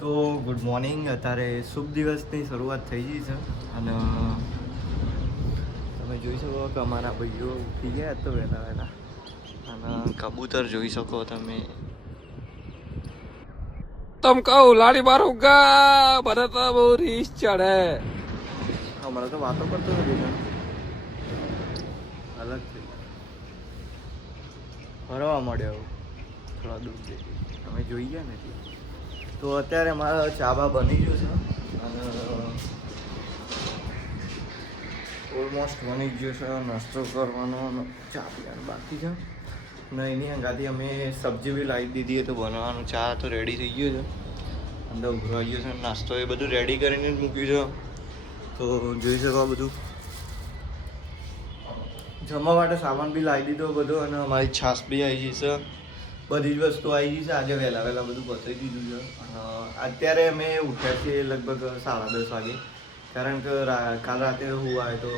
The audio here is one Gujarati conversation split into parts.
તો ગુડ મોર્નિંગ. અત્યારે શુભ દિવસની શરૂઆત થઈ ગઈ છે અને તમે જોઈ શકો કે અમારા ભાઈઓ ઉઠી ગયા તો વહેલા વહેલા અને કબૂતર જોઈ શકો તમે. તમ કહું લાડી મારુંગા મને તો બહુ રીસ ચડે. હમણાં તો વાતો કરતો નથી ને અલગ થઈ ફરવા મળ્યો થોડા દૂર જઈ તમે જોઈ ગયા ને. તો અત્યારે મારા ચાબા બની ગયું છે અને ઓલમોસ્ટ બની ગયો છે. નાસ્તો કરવાનો ચા પીવાનું બાકી છે ને એની અંગાથી અમે સબ્જી બી લાવી દીધી તો બનાવવાનું. ચા તો રેડી થઈ ગયું છે, અંદર ઉભરાઈ ગયો છે, નાસ્તો એ બધું રેડી કરીને જ મૂક્યું છે. તો જોઈ શકો બધું જમવા માટે સામાન બી લાવી દીધો બધો અને અમારી છાશ બી આવી ગઈ છે. બધી જ વસ્તુ આવી ગઈ છે. આજે વહેલા વહેલા બધું પતાવી દીધું છે. અત્યારે અમે ઉઠ્યા છીએ લગભગ 10:30 વાગે, કારણ કે કાલ રાતે હું આવે તો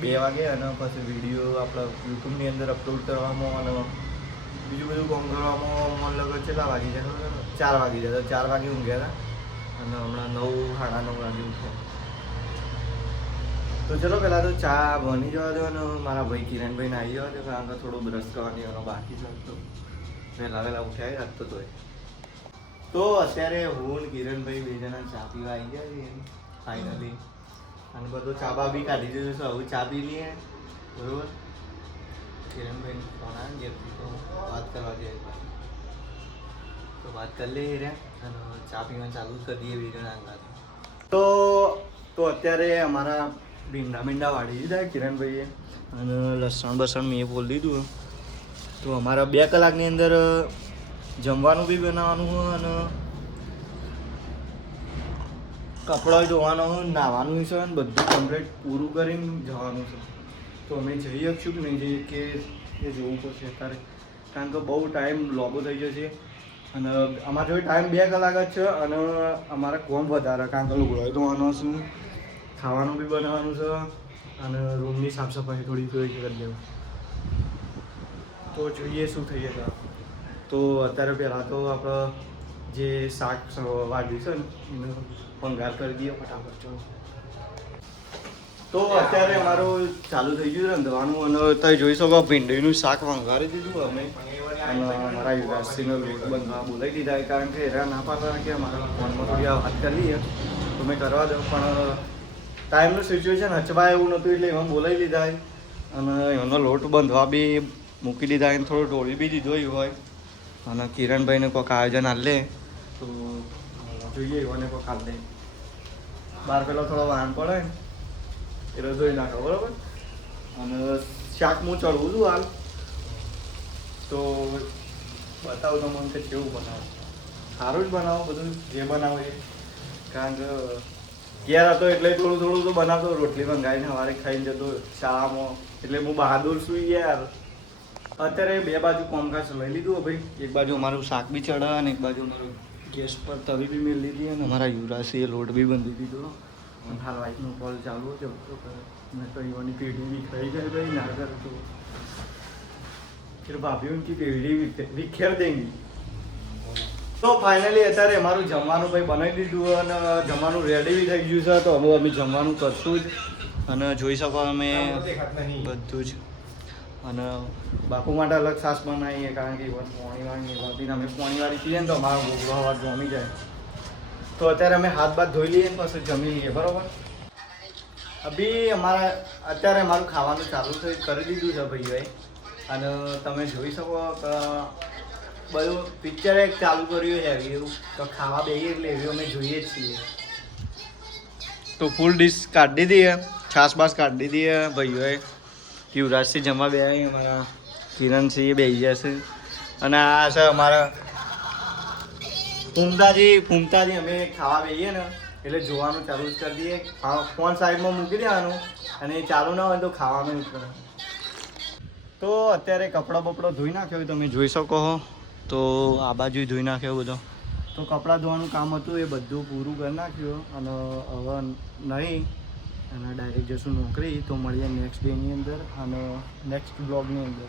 2 વાગે અને પછી વિડીયો આપણા યુટ્યુબની અંદર અપલોડ કરવામાં અને બીજું બધું કામ કરવામાં મને લગભગ કેટલા વાગી જાય? 4 વાગી જાય. તો 4 વાગે ઊંઘ્યા હતા અને હમણાં 9, 9:30 વાગે ઉઠ્યા. તો ચલો પહેલાં તો ચા બની જવા દો અને મારા ભાઈ કિરણભાઈને આવી જવા દો, કારણ કે થોડો બ્રશ કરવાની એનો બાકી છે. તો વહેલા વહેલા ઉઠ્યા રાખતો તો અત્યારે હું કિરણભાઈ 2 જણા ચા પીવા આવી ગયા છીએ ફાઇનલી. અને બધો ચાબા બી કાઢી દીધું છે. હવે ચા પી લઈએ બરોબર. કિરણભાઈ ફોન આવી ગયા તો વાત કરવા જઈએ તો વાત કરી લઈએ રે અને ચા પીવાનું ચાલુ જ કરી દઈએ 2 જણા અંગાથી. તો અત્યારે અમારા ભીંડા વાળી દીધા કિરણભાઈએ અને લસણ બસણ મેં બોલી દીધું. તો અમારા 2 કલાકની અંદર જમવાનું બી બનાવવાનું અને કપડાં ધોવાનો નાહવાનું છે અને બધું કમ્પ્લીટ પૂરું કરીને જવાનું છે. તો અમે જઈ શકશું કે નહીં જઈએ કે એ જોવું પડશે અત્યારે, કારણ કે બહુ ટાઈમ લોબો થઈ જશે અને અમારા જોડે ટાઈમ 2 કલાક જ છે અને અમારે કોમ વધારે, કારણ કે લુગડો ધોવાનો શું ખાવાનું બી બનાવવાનું છે અને રૂમની સાફ સફાઈ થોડી કરી દેવું. તો જોઈએ શું થઈ જશે. તો અત્યારે પહેલાં તો આપણે જે શાક વાગ્યું છે ને એનો ભંગાર કરી દઈએ ફટાફટ. ચલો તો અત્યારે અમારું ચાલુ થઈ ગયું રાંધવાનું અને તમે જોઈ શકો ભીંડીનું શાક વંગારી દીધું અમે અને મારા યુવરાજસિંહનો લોટ બનવા બોલાવી દીધા, કારણ કે એરા ના પાડતા કે અમારા ફોનમાં થોડી વાત કરી લઈએ તો મેં કરવા દઉં, પણ ટાઈમનું સિચ્યુએશન હચવાય એવું નહોતું એટલે એમાં બોલાવી લીધા અને એનો લોટ બાંધવા બી મૂકી દીધા અને થોડું ઢોળી બી દીધો એવું હોય. અને કિરણભાઈને કોઈક આયોજન હાલે તો જોઈએ એવાને કોઈક હાલ દે. બહાર પેલો થોડો વાહન પડે એટલે ધોઈ નાખો બરાબર. અને શાક હું ચડવું છું હાલ તો બતાવું તો મને કે કેવું બનાવો. સારું જ બનાવો બધું જે બનાવો એ, કારણ કે ઘેર હતો એટલે થોડું થોડું તો બનાવતો. રોટલી મંગાવીને સવારે ખાઈને જતો શાળામાં, એટલે હું બહાદુર છું યાર. અત્યારે 2 બાજુ કોમકાજ લઈ લીધું ભાઈ. એક બાજુ અમારું શાક બી ચડે અને એક બાજુ અમારું ગેસ પર તવી બી મેળ લીધી અને અમારા યુવરાજસિંહે લોટ બી બાંધી દીધો. અને હાલ વાઇફનો કોલ ચાલુ હતો મેં તો એવાની પેઢી બી ખાઈ ગઈ ભાઈ ના કર તો फिर भाभी उनकी पेड़ी विखेर देंगी. તો ફાઇનલી અત્યારે અમારું જમવાનું ભાઈ બનાવી દીધું અને જમવાનું રેડી બી થઈ ગયું છે. તો હવે અમે જમવાનું કરશું જ અને જોઈ શકો અમે બધું જ. અને બાપુ માટે અલગ છાશ બનાવીએ, કારણ કે પોણીવાળી ભાભીને અમે પોણીવાળી પીએ ને તો અમારો ગોગળો અવાજ જમી જાય. તો અત્યારે અમે હાથ બાથ ધોઈ લઈએ ને પછી જમી લઈએ બરાબર. અભી અત્યારે અમારું ખાવાનું ચાલુ કરી દીધું છે ભાઈ. અને તમે જોઈ શકો કે બધું પિક્ચર એક ચાલુ કર્યું છે એવું, તો ખાવા બેસીએ એટલે એવી અમે જોઈએ જ છીએ. તો ફૂલ ડીશ કાઢી દઈએ, છાશ બાશ કાઢી દઈએ ભાઈઓએ. યુવરાજસિંહ જમવા બે અમારા કિરણસિંહ બેસી જશે અને આ છે અમારા ફૂમતાજી. અમે ખાવા બેસીએ ને એટલે જોવાનું ચાલુ જ કરી દઈએ. ફોન સાઈડમાં મૂકી દેવાનું અને ચાલુ ના હોય તો ખાવાનું જ કરે. તો અત્યારે કપડાં બપડા ધોઈ નાખ્યો તમે જોઈ શકો છો. તો આ બાજુ ધોઈ નાખ્યો બધો. તો કપડાં ધોવાનું કામ હતું એ બધું પૂરું કરી નાખ્યું અને હવે નહીં અને ડાયરેક્ટ જશું નોકરી. તો મળીએ નેક્સ્ટ ડેની અંદર અને નેક્સ્ટ બ્લોગની અંદર.